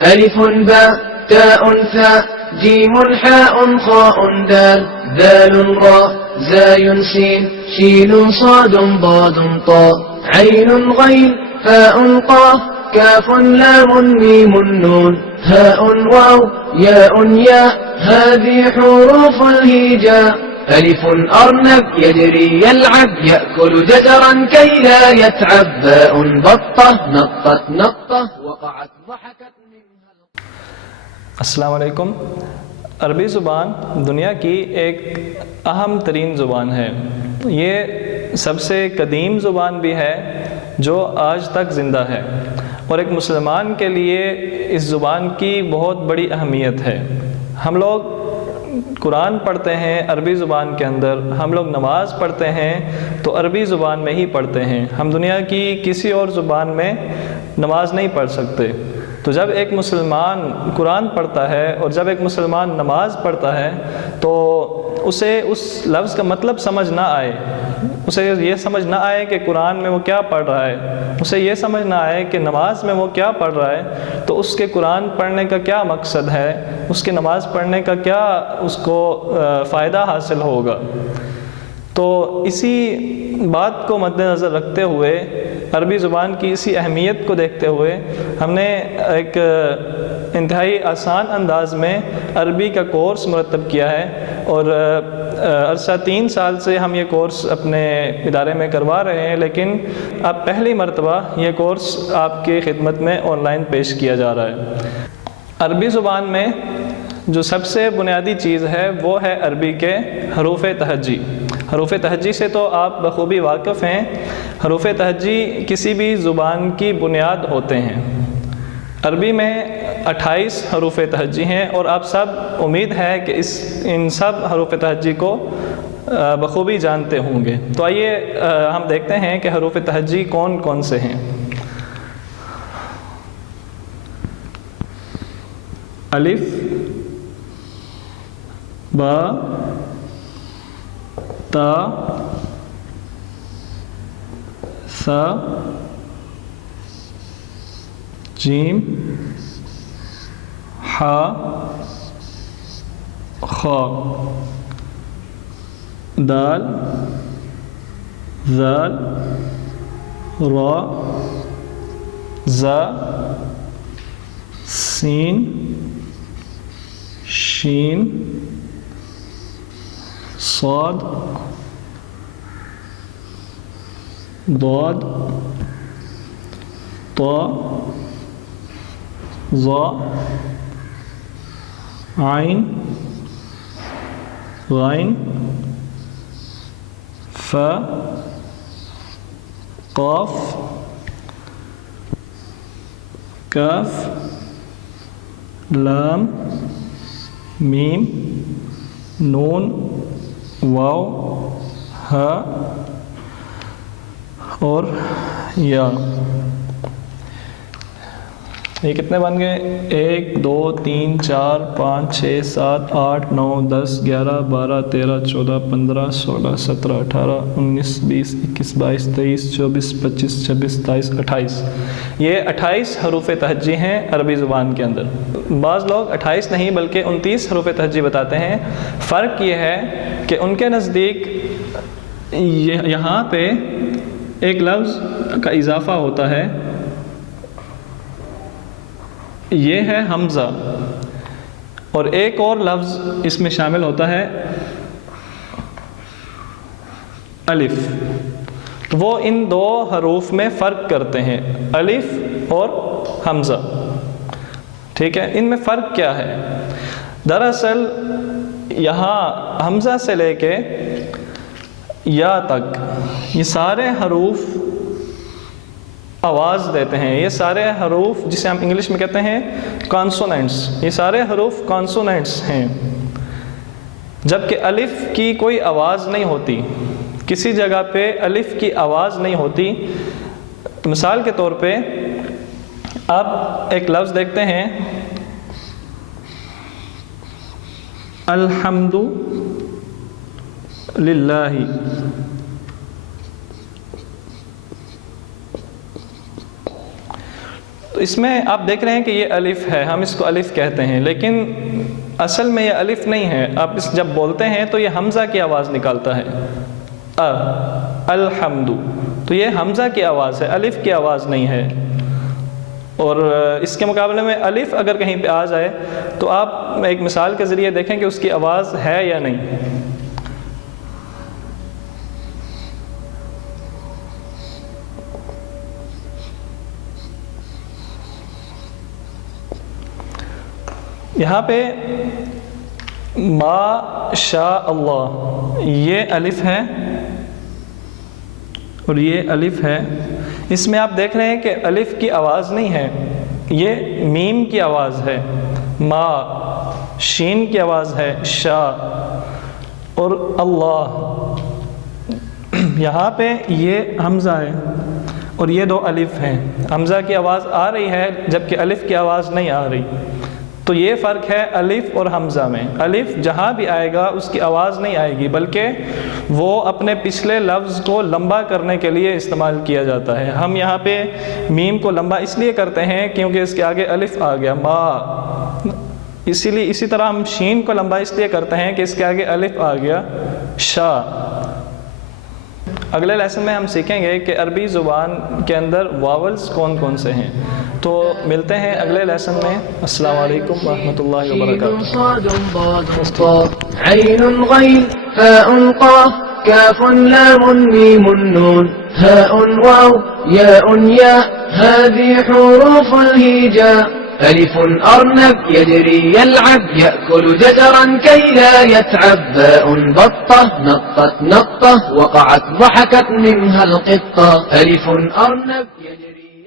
ألف باء تاء ثاء جيم حاء خاء دال ذال راء زاي سين شين صاد ضاد طاء عين غين فاء قاف كاف لام ميم نون هاء واو ياء ياء هذه حروف الهجاء ألف أرنب يجري يلعب يأكل جزرا كي لا يتعب باء بطة نطت نطة وقعت ضحكت منها. السلام علیکم. عربی زبان دنیا کی ایک اہم ترین زبان ہے. یہ سب سے قدیم زبان بھی ہے جو آج تک زندہ ہے، اور ایک مسلمان کے لیے اس زبان کی بہت بڑی اہمیت ہے. ہم لوگ قرآن پڑھتے ہیں عربی زبان کے اندر، ہم لوگ نماز پڑھتے ہیں تو عربی زبان میں ہی پڑھتے ہیں. ہم دنیا کی کسی اور زبان میں نماز نہیں پڑھ سکتے. تو جب ایک مسلمان قرآن پڑھتا ہے اور جب ایک مسلمان نماز پڑھتا ہے تو اسے اس لفظ کا مطلب سمجھ نہ آئے، اسے یہ سمجھ نہ آئے کہ قرآن میں وہ کیا پڑھ رہا ہے، اسے یہ سمجھ نہ آئے کہ نماز میں وہ کیا پڑھ رہا ہے، تو اس کے قرآن پڑھنے کا کیا مقصد ہے، اس کے نماز پڑھنے کا کیا اس کو فائدہ حاصل ہوگا. تو اسی بات کو مد نظر رکھتے ہوئے، عربی زبان کی اسی اہمیت کو دیکھتے ہوئے، ہم نے ایک انتہائی آسان انداز میں عربی کا کورس مرتب کیا ہے، اور عرصہ 3 سال سے ہم یہ کورس اپنے ادارے میں کروا رہے ہیں، لیکن اب پہلی مرتبہ یہ کورس آپ کی خدمت میں آن لائن پیش کیا جا رہا ہے. عربی زبان میں جو سب سے بنیادی چیز ہے وہ ہے عربی کے حروف تہجی. حروف تہجی سے تو آپ بخوبی واقف ہیں. حروف تہجی کسی بھی زبان کی بنیاد ہوتے ہیں. عربی میں 28 حروف تہجی ہیں، اور آپ سب امید ہے کہ ان سب حروف تہجی کو بخوبی جانتے ہوں گے. تو آئیے ہم دیکھتے ہیں کہ حروف تہجی کون کون سے ہیں. الف، با، تا، ثا، جیم، حا، خا، دال، ذال، را، زا، سین، شین، صاد، ضاد، طا، ظا، عین، غین، فا، قاف، کاف، لام، میم، نون، واو، ہا اور یا. یہ کتنے بن گئے؟ 1 2 3 4 5 6 7 8 9 10 11 12 13 14 15 16 17 18 19 20 21 22 23 24 25 26 27 28. یہ 28 حروف تہجی ہیں عربی زبان کے اندر. بعض لوگ 28 نہیں بلکہ 29 حروف تہجی بتاتے ہیں. فرق یہ ہے کہ ان کے نزدیک یہاں پہ ایک لفظ کا اضافہ ہوتا ہے، یہ ہے حمزہ، اور ایک اور لفظ اس میں شامل ہوتا ہے الف. تو وہ ان 2 حروف میں فرق کرتے ہیں، الف اور حمزہ. ٹھیک ہے، ان میں فرق کیا ہے؟ دراصل یہاں حمزہ سے لے کے یا تک یہ سارے حروف آواز دیتے ہیں. یہ سارے حروف جسے ہم انگلش میں کہتے ہیں کانسوننٹس، یہ سارے حروف کانسوننٹس ہیں، جبکہ الف کی کوئی آواز نہیں ہوتی. کسی جگہ پہ الف کی آواز نہیں ہوتی. مثال کے طور پہ آپ ایک لفظ دیکھتے ہیں الحمد للہ. تو اس میں آپ دیکھ رہے ہیں کہ یہ الف ہے، ہم اس کو الف کہتے ہیں، لیکن اصل میں یہ الف نہیں ہے. آپ اس جب بولتے ہیں تو یہ حمزہ کی آواز نکالتا ہے، الحمد، تو یہ حمزہ کی آواز ہے، الف کی آواز نہیں ہے. اور اس کے مقابلے میں الف اگر کہیں پہ آ جائے تو آپ ایک مثال کے ذریعے دیکھیں کہ اس کی آواز ہے یا نہیں. یہاں پہ ما شاء اللہ یہ الف ہے اور یہ الف ہے. اس میں آپ دیکھ رہے ہیں کہ الف کی آواز نہیں ہے، یہ میم کی آواز ہے. ما، شین کی آواز ہے شا، اور اللہ یہاں پہ یہ حمزہ ہے اور یہ دو الف ہیں. حمزہ کی آواز آ رہی ہے جبکہ الف کی آواز نہیں آ رہی. تو یہ فرق ہے الف اور حمزہ میں. الف جہاں بھی آئے گا اس کی آواز نہیں آئے گی، بلکہ وہ اپنے پچھلے لفظ کو لمبا کرنے کے لیے استعمال کیا جاتا ہے. ہم یہاں پہ میم کو لمبا اس لیے کرتے ہیں کیونکہ اس کے آگے الف آ گیا، ما. اسی طرح ہم شین کو لمبا اس لیے کرتے ہیں کہ اس کے آگے الف آ گیا، شا. اگلے لیسن میں ہم سیکھیں گے کہ عربی زبان کے اندر واولز کون کون سے ہیں. تو ملتے ہیں اگلے لیسن میں. السلام علیکم ورحمۃ اللہ وبرکاتہ. عين غين فاء قاف كاف لام ميم نون هاء واو ياء ياء هذه حروف الهجاء. ألف أرنب يجري يلعب يأكل جزرا كي لا يتعب. باء بطة نطت نطة وقعت ضحكت منها القطة. ألف أرنب يجري